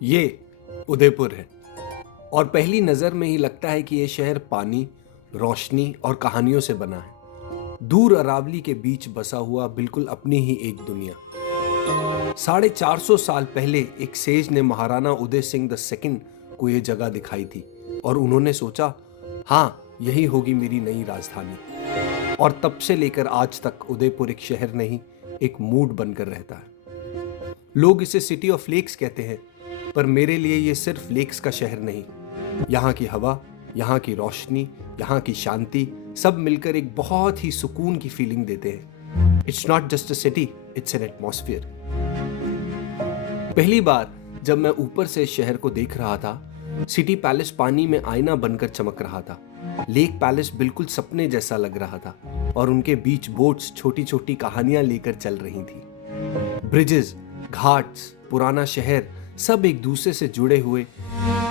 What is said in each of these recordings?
ये उदयपुर है और पहली नज़र में ही लगता है कि ये शहर पानी, रोशनी और कहानियों से बना है। दूर अरावली के बीच बसा हुआ बिल्कुल अपनी ही एक दुनिया। 450 साल पहले एक सेज ने महाराणा उदय सिंह द सेकंड को ये जगह दिखाई थी और उन्होंने सोचा, हाँ, यही होगी मेरी नई राजधानी। और तब से लेकर आज तक उदयपुर एक शहर नहीं, एक मूड बनकर रहता है। लोग इसे सिटी ऑफ लेक्स कहते हैं, पर मेरे लिए ये सिर्फ लेक्स का शहर नहीं। यहाँ की हवा, यहाँ की रोशनी, यहाँ की शांति सब मिलकर एक बहुत ही सुकून की फीलिंग देते हैं। It's not just a city, it's an atmosphere. पहली बार जब मैं ऊपर से शहर को देख रहा था, सिटी पैलेस पानी में आईना बनकर चमक रहा था। लेक पैलेस बिल्कुल सपने जैसा लग रहा था और उनके बीच बोट्स छोटी छोटी कहानियां लेकर चल रही थी। ब्रिजेस, घाट्स, पुराना शहर सब एक दूसरे से जुड़े हुए,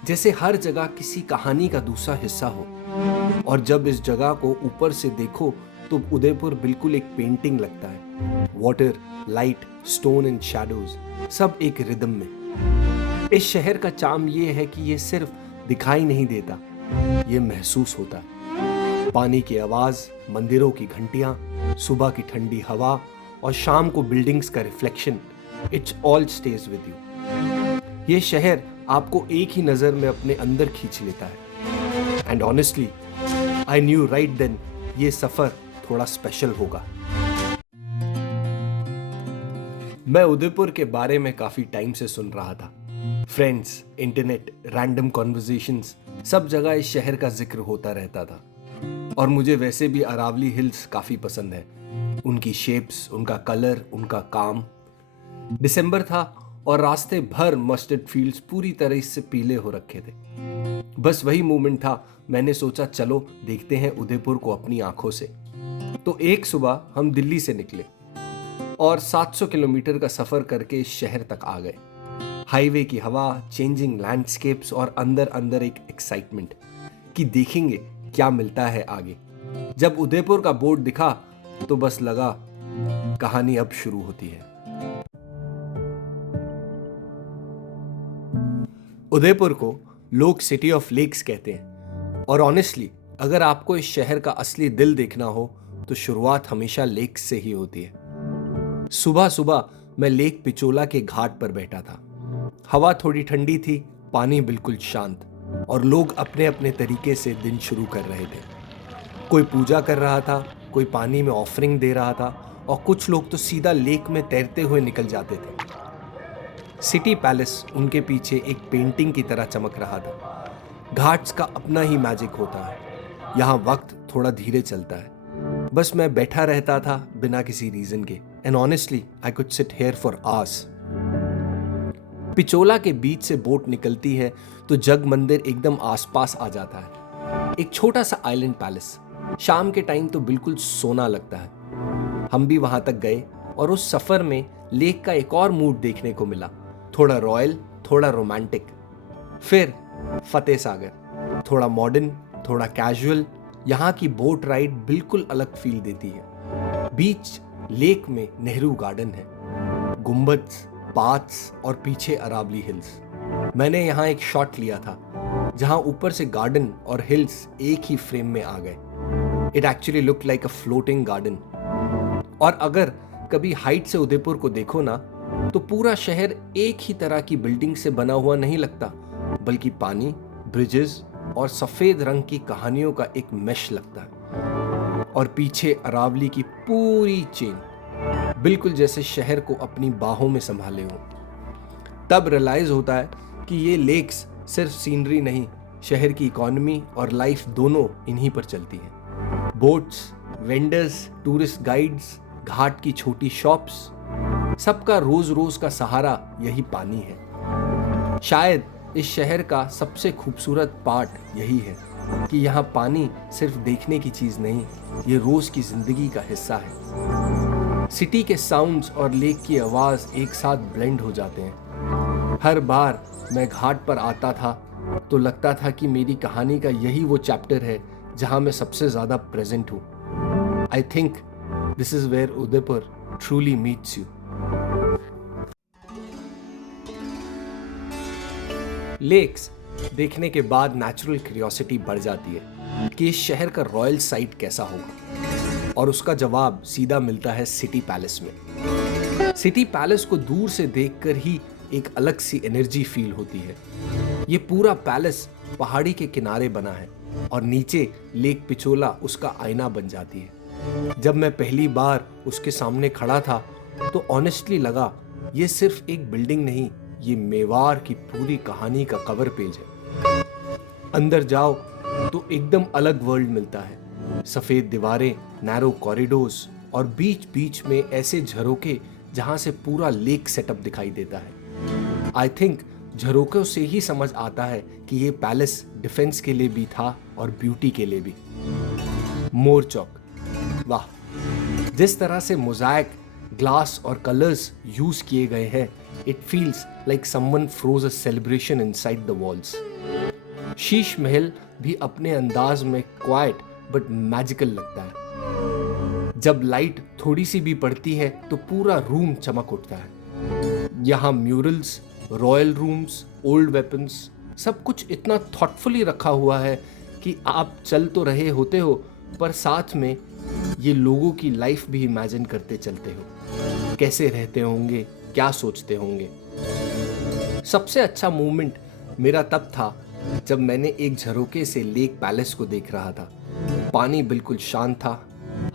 जैसे हर जगह किसी कहानी का दूसरा हिस्सा हो। और जब इस जगह को ऊपर से देखो तो उदयपुर बिल्कुल एक पेंटिंग लगता है। Water, light, stone and shadows सब एक रिदम में। इस शहर का चार्म ये है कि ये सिर्फ दिखाई नहीं देता, ये महसूस होता है। पानी की आवाज, मंदिरों की घंटियां, सुबह की ठंडी हवा और शाम को बिल्डिंग्स का reflection, it's all stage with you. ये शहर आपको एक ही नजर में अपने अंदर खींच लेता है। And honestly I knew right then ये सफर थोड़ा स्पेशल होगा। मैं उदयपुर के बारे में काफी टाइम से सुन रहा था। फ्रेंड्स, इंटरनेट, रैंडम कॉन्वर्सेशंस, सब जगह इस शहर का जिक्र होता रहता था। और मुझे वैसे भी अरावली हिल्स काफी पसंद है। उनकी शेप्स, उनका कलर, उनका काम। दिसंबर था और रास्ते भर मस्टर्ड फील्ड्स पूरी तरह से पीले हो रखे थे। बस वही मोमेंट था, मैंने सोचा चलो देखते हैं उदयपुर को अपनी आंखों से। तो एक सुबह हम दिल्ली से निकले और 700 किलोमीटर का सफर करके इस शहर तक आ गए। हाईवे की हवा, चेंजिंग लैंडस्केप्स और अंदर अंदर एक एक्साइटमेंट कि देखेंगे क्या मिलता है आगे। जब उदयपुर का बोर्ड दिखा तो बस लगा कहानी अब शुरू होती है। उदयपुर को लोग सिटी ऑफ लेक्स कहते हैं और ऑनेस्टली अगर आपको इस शहर का असली दिल देखना हो तो शुरुआत हमेशा लेक्स से ही होती है। सुबह सुबह मैं लेक पिचोला के घाट पर बैठा था। हवा थोड़ी ठंडी थी, पानी बिल्कुल शांत और लोग अपने अपने तरीके से दिन शुरू कर रहे थे। कोई पूजा कर रहा था, कोई पानी में ऑफरिंग दे रहा था और कुछ लोग तो सीधा लेक में तैरते हुए निकल जाते थे। सिटी पैलेस उनके पीछे एक पेंटिंग की तरह चमक रहा था। घाट्स का अपना ही मैजिक होता है। यहाँ वक्त थोड़ा धीरे चलता है। बस मैं बैठा रहता था बिना किसी रीजन के। And honestly I could sit here for hours. Pichola के बीच से बोट निकलती है तो जग मंदिर एकदम आसपास आ जाता है। एक छोटा सा आइलैंड पैलेस, शाम के टाइम तो बिल्कुल सोना लगता है। हम भी वहां तक गए और उस सफर में लेक का एक और मूड देखने को मिला, थोड़ा रॉयल, थोड़ा रोमांटिक। फिर फतेह सागर, थोड़ा मॉडर्न, थोड़ा कैजुअल। यहाँ की बोट राइड बिल्कुल अलग फील देती है। बीच लेक में नेहरू गार्डन है, गुंबद्स, पाथ्स और पीछे अरावली हिल्स। मैंने यहाँ एक शॉट लिया था जहाँ ऊपर से गार्डन और हिल्स एक ही फ्रेम में आ गए। It actually look like a floating garden. और अगर कभी हाइट से उदयपुर को देखो ना तो पूरा शहर एक ही तरह की बिल्डिंग से बना हुआ नहीं लगता, बल्कि पानी, ब्रिजेस और सफेद रंग की कहानियों का एक मेश लगता है। और पीछे अरावली की पूरी चेन, बिल्कुल जैसे शहर को अपनी बाहों में संभाले हो। तब रियलाइज होता है कि ये लेक्स सिर्फ सीनरी नहीं, शहर की इकोनॉमी और लाइफ दोनों इन्हीं पर चलती है। बोट्स, वेंडर्स, टूरिस्ट गाइड्स, घाट की छोटी शॉप्स, सबका रोज रोज का सहारा यही पानी है। शायद इस शहर का सबसे खूबसूरत पार्ट यही है कि यहाँ पानी सिर्फ देखने की चीज नहीं, ये रोज की जिंदगी का हिस्सा है। सिटी के साउंड्स और लेक की आवाज एक साथ ब्लेंड हो जाते हैं। हर बार मैं घाट पर आता था तो लगता था कि मेरी कहानी का यही वो चैप्टर है जहां मैं सबसे ज्यादा प्रेजेंट हूं। I think this is where Udaipur truly meets you. Lakes देखने के बाद नेचुरल क्यूरियोसिटी बढ़ जाती है कि इस शहर का रॉयल साइट कैसा होगा, और उसका जवाब सीधा मिलता है सिटी पैलेस में। सिटी पैलेस को दूर से देखकर ही एक अलग सी एनर्जी फील होती है। ये पूरा पैलेस पहाड़ी के किनारे बना है और नीचे लेक पिचोला उसका आईना बन जाती है। जब मैं पहली बार उसके सामने खड़ा था तो ऑनेस्टली लगा ये सिर्फ एक बिल्डिंग नहीं, ये मेवाड़ की पूरी कहानी का कवर पेज है। अंदर जाओ तो एकदम अलग वर्ल्ड मिलता है। सफेद दीवारें, नैरो कॉरिडोर्स और बीच बीच में ऐसे झरोके जहां से पूरा लेक सेटअप दिखाई देता है। आई थिंक झरोकों से ही समझ आता है कि ये पैलेस डिफेंस के लिए भी था और ब्यूटी के लिए भी। मोर चौक, वाह, जिस तरह से मोज़ाइक, ग्लास और कलर्स यूज किए गए हैं, it feels like someone froze a celebration inside the walls. Sheesh Mahal भी अपने अंदाज में क्वाइट बट मैजिकल लगता है। जब लाइट थोड़ी सी भी पड़ती है तो पूरा रूम चमक उठता है। यहाँ murals, royal rooms, old weapons, सब कुछ इतना थॉटफुली रखा हुआ है कि आप चल तो रहे होते हो पर साथ में ये लोगों की लाइफ भी इमेजिन करते चलते हो। कैसे रहते होंगे, क्या सोचते होंगे। सबसे अच्छा मोमेंट मेरा तब था जब मैंने एक झरोके से लेक पैलेस को देख रहा था। पानी बिल्कुल शांत था,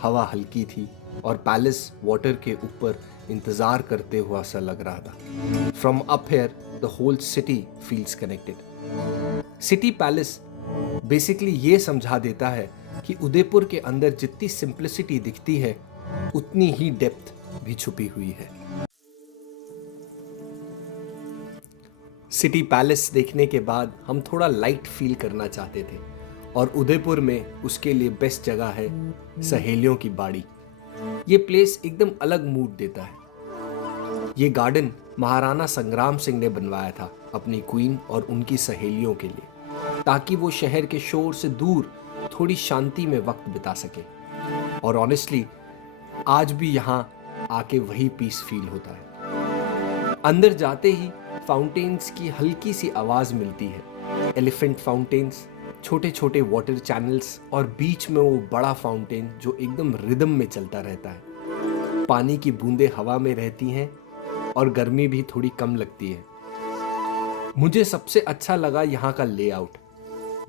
हवा हल्की थी और पैलेस वाटर के ऊपर इंतजार करते हुआ सा लग रहा था। From up here the whole city feels connected. City palace basically ये समझा देता है कि उदयपुर के अंदर जितनी सिंप्लिसिटी दिखती है उतनी ही डेप्थ भी छुपी हुई है। सिटी पैलेस देखने के बाद हम थोड़ा लाइट फील करना चाहते थे और उदयपुर में उसके लिए बेस्ट जगह है सहेलियों की बाड़ी। ये प्लेस एकदम अलग मूड देता है। ये गार्डन महाराणा संग्राम सिंह ने बनवाया था अपनी क्वीन और उनकी सहेलियों के लिए, ताकि वो शहर के शोर से दूर थोड़ी शांति में वक्त बिता सके। और ऑनेस्टली आज भी यहाँ आके वही पीस फील होता है। अंदर जाते ही फाउंटेन्स की हल्की सी आवाज मिलती है। एलिफेंट फाउंटेन्स, छोटे छोटे वाटर चैनल्स और बीच में वो बड़ा फाउंटेन जो एकदम रिदम में चलता रहता है। पानी की बूंदें हवा में रहती हैं और गर्मी भी थोड़ी कम लगती है। मुझे सबसे अच्छा लगा यहाँ का layout.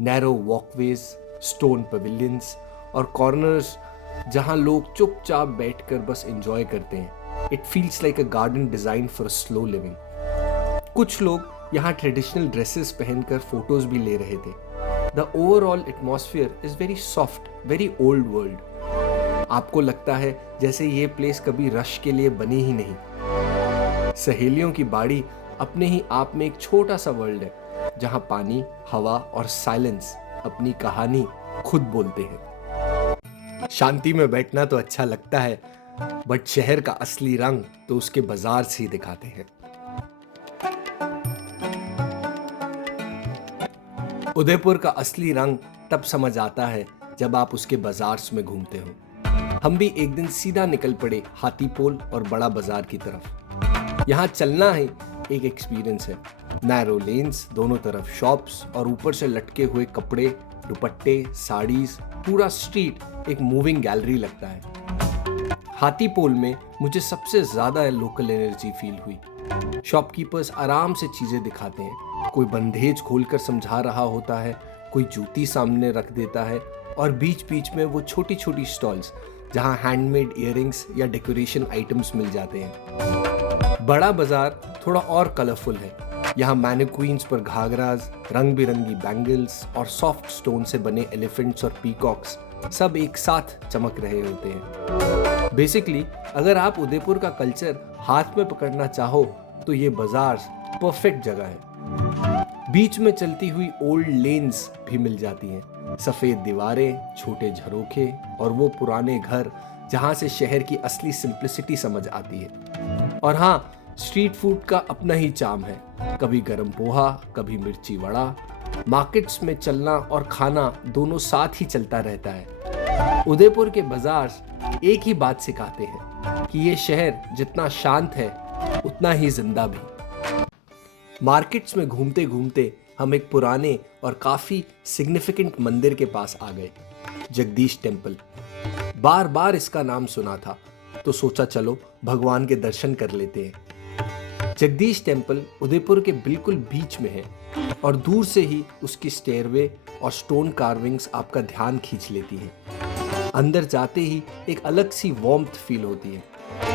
Narrow walkways, stone pavilions और कॉर्नर्स जहाँ लोग चुपचाप बैठकर बस एंजॉय करते हैं। It feels like a garden design for slow living. कुछ लोग यहाँ ट्रेडिशनल ड्रेसेस पहनकर फोटोज भी ले रहे थे। The overall atmosphere is very soft, very old world. आपको लगता है जैसे ये प्लेस कभी रश के लिए बनी ही नहीं। सहेलियों की बाड़ी अपने ही आप में एक छोटा सा वर्ल्ड है जहाँ पानी, हवा और साइलेंस अपनी कहानी खुद बोलते हैं। शांति में बैठना तो अच्छा लगता है, बट शहर का असली रंग तो उसके बाजार से ही दिखाते हैं। उदयपुर का असली रंग तब समझ आता है जब आप उसके बाजार में घूमते हो। हम भी एक दिन सीधा निकल पड़े हाथीपोल और बड़ा बाजार की तरफ। यहाँ चलना ही एक एक्सपीरियंस है। नैरो लेन्स, दोनों तरफ शॉप्स और ऊपर से लटके हुए कपड़े, दुपट्टे, साड़ीज, पूरा स्ट्रीट एक मूविंग गैलरी लगता है। हाथीपोल में मुझे सबसे ज्यादा लोकल एनर्जी फील हुई। शॉपकीपर्स आराम से चीजें दिखाते हैं। कोई बंदेज खोलकर समझा रहा होता है, कोई जूती सामने रख देता है और बीच बीच में वो छोटी छोटी स्टॉल्स जहां हैंडमेड इयररिंग्स या डेकोरेशन आइटम्स मिल जाते हैं। बड़ा बाजार थोड़ा और कलरफुल है। यहाँ मैनिक्वीन्स पर घाघरास, रंग बिरंगी बैंगल्स और सॉफ्ट स्टोन से बने एलिफेंट्स और पीकॉक्स सब एक साथ चमक रहे होते हैं। बेसिकली अगर आप उदयपुर का कल्चर हाथ में पकड़ना चाहो तो ये बाजार परफेक्ट जगह है। बीच में चलती हुई ओल्ड लेन्स भी मिल जाती हैं। सफेद दीवारें, छोटे झरोखे और वो पुराने घर जहां से शहर की असली सिंप्लिसिटी समझ आती है। और हाँ, स्ट्रीट फूड का अपना ही चार्म है। कभी गरम पोहा, कभी मिर्ची वड़ा। मार्केट्स में चलना और खाना दोनों साथ ही चलता रहता है। उदयपुर के बाजार एक ही बात सिखाते हैं कि ये शहर जितना शांत है उतना ही जिंदा भी। मार्केट्स में घूमते घूमते हम एक पुराने और काफी सिग्निफिकेंट मंदिर के पास आ गए, जगदीश टेम्पल। बार बार इसका नाम सुना था तो सोचा चलो भगवान के दर्शन कर लेते हैं। जगदीश टेम्पल उदयपुर के बिल्कुल बीच में है और दूर से ही उसकी स्टेयरवे और स्टोन कार्विंग्स आपका ध्यान खींच लेती है। अंदर जाते ही एक अलग सी वार्मथ फील होती है।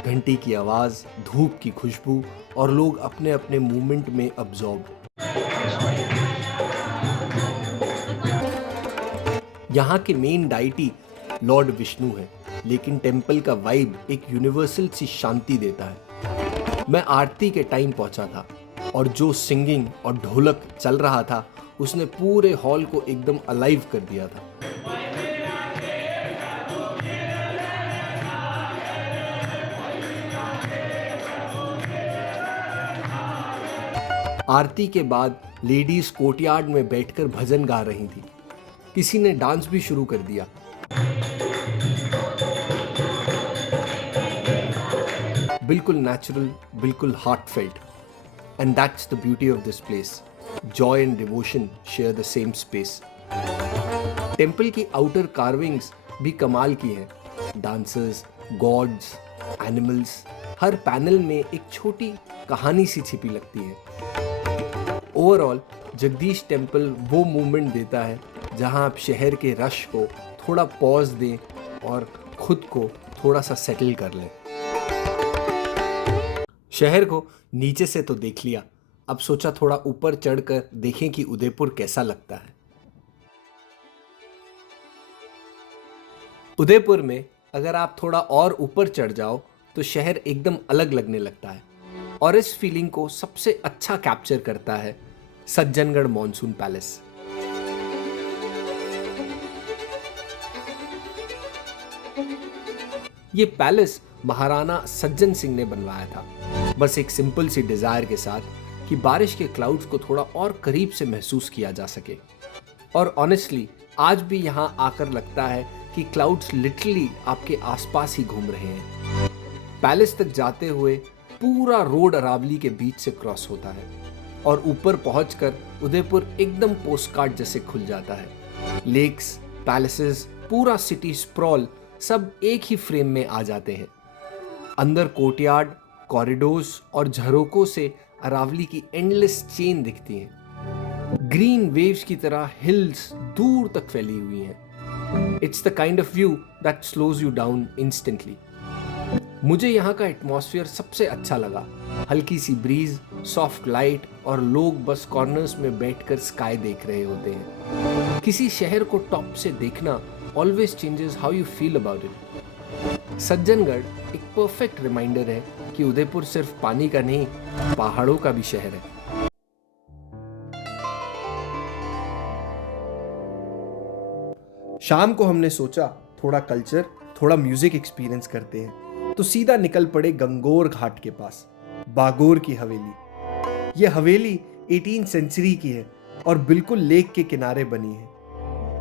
घंटी की आवाज, धूप की खुशबू और लोग अपने अपने मूवमेंट में अब्जॉर्ब। यहाँ के मेन डाइटी लॉर्ड विष्णु है, लेकिन टेम्पल का वाइब एक यूनिवर्सल सी शांति देता है। मैं आरती के टाइम पहुंचा था और जो सिंगिंग और ढोलक चल रहा था उसने पूरे हॉल को एकदम अलाइव कर दिया था। आरती के बाद लेडीज कोर्टयार्ड में बैठकर भजन गा रही थी। किसी ने डांस भी शुरू कर दिया। बिल्कुल नेचुरल, बिल्कुल heartfelt. And that's the beauty of this place. Joy and devotion share the same space. Temple की आउटर कार्विंग्स भी कमाल की हैं। डांसर्स, गॉड्स, एनिमल्स, हर पैनल में एक छोटी कहानी सी छिपी लगती है। ओवरऑल जगदीश टेम्पल वो मूवमेंट देता है जहां आप शहर के रश को थोड़ा पॉज दें और खुद को थोड़ा सा सेटल कर लें। शहर को नीचे से तो देख लिया, अब सोचा थोड़ा ऊपर चढ़कर देखें कि उदयपुर कैसा लगता है। उदयपुर में अगर आप थोड़ा और ऊपर चढ़ जाओ तो शहर एकदम अलग लगने लगता है और इस फीलिंग को सबसे अच्छा कैप्चर करता है सज्जनगढ़ मॉनसून पैलेस। ये पैलेस महाराणा सज्जन सिंह ने बनवाया था, बस एक सिंपल सी डिजायर के साथ कि बारिश के क्लाउड्स को थोड़ा और करीब से महसूस किया जा सके। और ऑनेस्टली आज भी यहां आकर लगता है कि क्लाउड्स लिटरली आपके आसपास ही घूम रहे हैं। पैलेस तक जाते हुए पूरा रोड अरावली के बीच से क्रॉस होता है और ऊपर पहुंचकर उदयपुर एकदम पोस्टकार्ड जैसे खुल जाता है। लेक्स, पैलेसेस, पूरा सिटी स्प्रॉल सब एक ही फ्रेम में आ जाते हैं। अंदर कोर्टयार्ड, कॉरिडोर्स और झरोकों से अरावली की एंडलेस चेन दिखती है। ग्रीन वेव्स की तरह हिल्स दूर तक फैली हुई हैं। It's the kind of view that slows you down instantly. मुझे यहाँ का एटमॉस्फेयर सबसे अच्छा लगा। हल्की सी ब्रीज, सॉफ्ट लाइट और लोग बस कॉर्नर्स में बैठकर स्काई देख रहे होते हैं। किसी शहर को टॉप से देखना always changes how you feel about it. Sajjangarh एक परफेक्ट रिमाइंडर है कि उदयपुर सिर्फ पानी का नहीं, पहाड़ों का भी शहर है। शाम को हमने सोचा थोड़ा कल्चर, थोड़ा म्यूजिक एक्सपीरियंस करते हैं, तो सीधा निकल पड़े गंगोर घाट के पास, बागोर की हवेली। यह हवेली 18वीं सेंचुरी की है और बिल्कुल लेक के किनारे बनी है।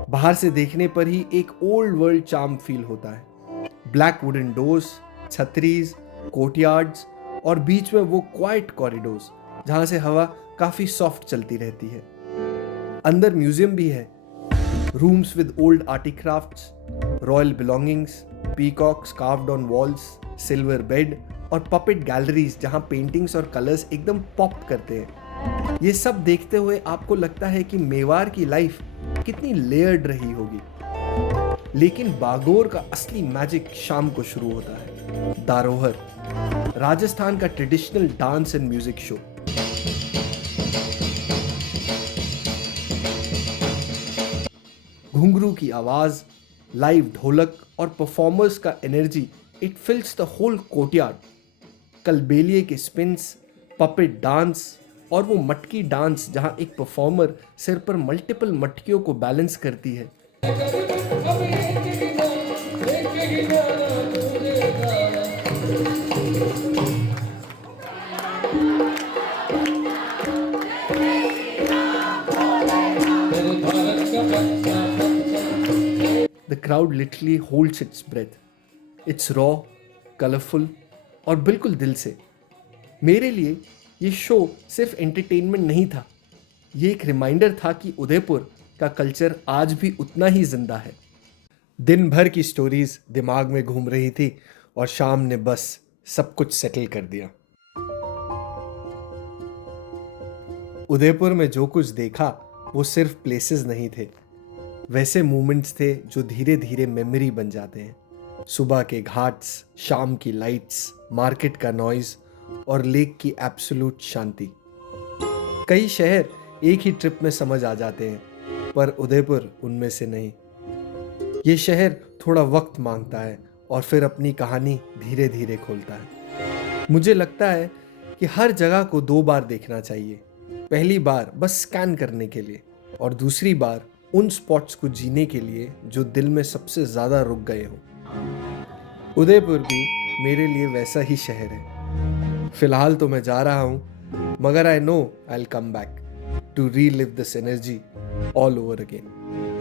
बाहर से देखने पर ही एक ओल्ड वर्ल्ड चार्म फील होता है। ब्लैक वुडन डोर्स, छतरीज, कोर्टयार्ड्स और बीच में वो क्वाइट कॉरिडोर्स जहां से हवा काफी सॉफ्ट चलती रहती है। अंदर म्यूजियम भी है, rooms with old artcrafts, royal belongings, peacocks carved on walls, silver bed और पपेट गैलरीज जहां पेंटिंग्स और कलर्स एकदम पॉप करते हैं। ये सब देखते हुए आपको लगता है कि मेवाड़ की लाइफ कितनी लेयर्ड रही होगी। लेकिन बागोर का असली मैजिक शाम को शुरू होता है। दारोहर, राजस्थान का traditional dance and music show. घुंघरू की आवाज, लाइव ढोलक और परफॉर्मर्स का energy, it fills the whole courtyard. कलबेलिए के स्पिन्स, पपेट डांस और वो मटकी डांस जहां एक परफॉर्मर सिर पर मल्टीपल मटकियों को बैलेंस करती है। The crowd literally holds its breath. It's raw, colorful और बिल्कुल दिल से। मेरे लिए ये शो सिर्फ एंटरटेनमेंट नहीं था, ये एक रिमाइंडर था कि उदयपुर का कल्चर आज भी उतना ही जिंदा है। दिन भर की स्टोरीज दिमाग में घूम रही थी और शाम ने बस सब कुछ सेटल कर दिया। उदयपुर में जो कुछ देखा वो सिर्फ प्लेसेस नहीं थे, वैसे मोमेंट्स थे जो धीरे धीरे मेमोरी बन जाते हैं। सुबह के घाट्स, शाम की लाइट्स, मार्केट का नॉइज और लेक की एब्सोल्यूट शांति। कई शहर एक ही ट्रिप में समझ आ जाते हैं, पर उदयपुर उनमें से नहीं। ये शहर थोड़ा वक्त मांगता है और फिर अपनी कहानी धीरे धीरे खोलता है। मुझे लगता है कि हर जगह को 2 बार देखना चाहिए। पहली बार बस स्कैन करने के लिए और दूसरी बार उन स्पॉट्स को जीने के लिए जो दिल में सबसे ज़्यादा रुक गए हों। उदयपुर भी मेरे लिए वैसा ही शहर है। फिलहाल तो मैं जा रहा हूँ, मगर I know I will come back to relive this energy all over again.